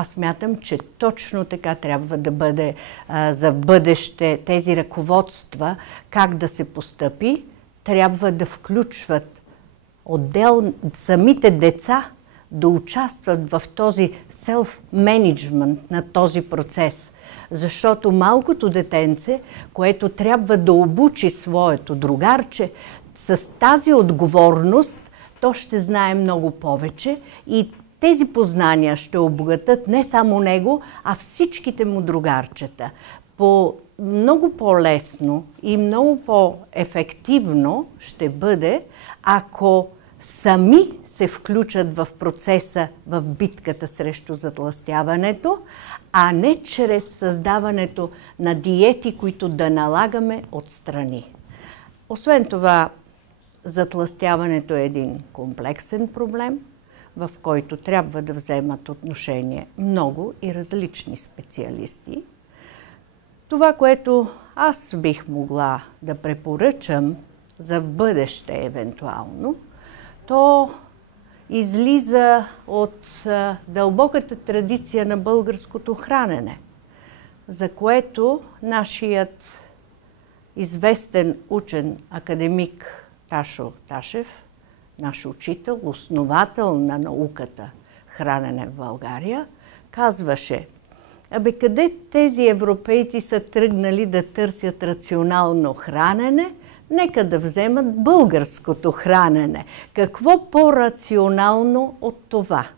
Аз смятам, че точно така трябва да бъде за бъдеще тези ръководства, как да се постъпи, трябва да включват самите деца да участват в този self-management на този процес. Защото малкото детенце, което трябва да обучи своето другарче, с тази отговорност, то ще знае много повече и тези познания ще обогатят не само него, а всичките му другарчета. Много по-лесно и много по-ефективно ще бъде, ако сами се включат в процеса, в битката срещу затлъстяването, а не чрез създаването на диети, които да налагаме отстрани. Освен това, затлъстяването е един комплексен проблем, в който трябва да вземат отношение много и различни специалисти. Това, което аз бих могла да препоръчам за бъдеще евентуално, то излиза от дълбоката традиция на българското хранене, за което нашият известен учен академик Ташо Ташев, наш учител, основател на науката хранене в България, казваше: къде тези европейци са тръгнали да търсят рационално хранене? Нека да вземат българското хранене. Какво по-рационално от това?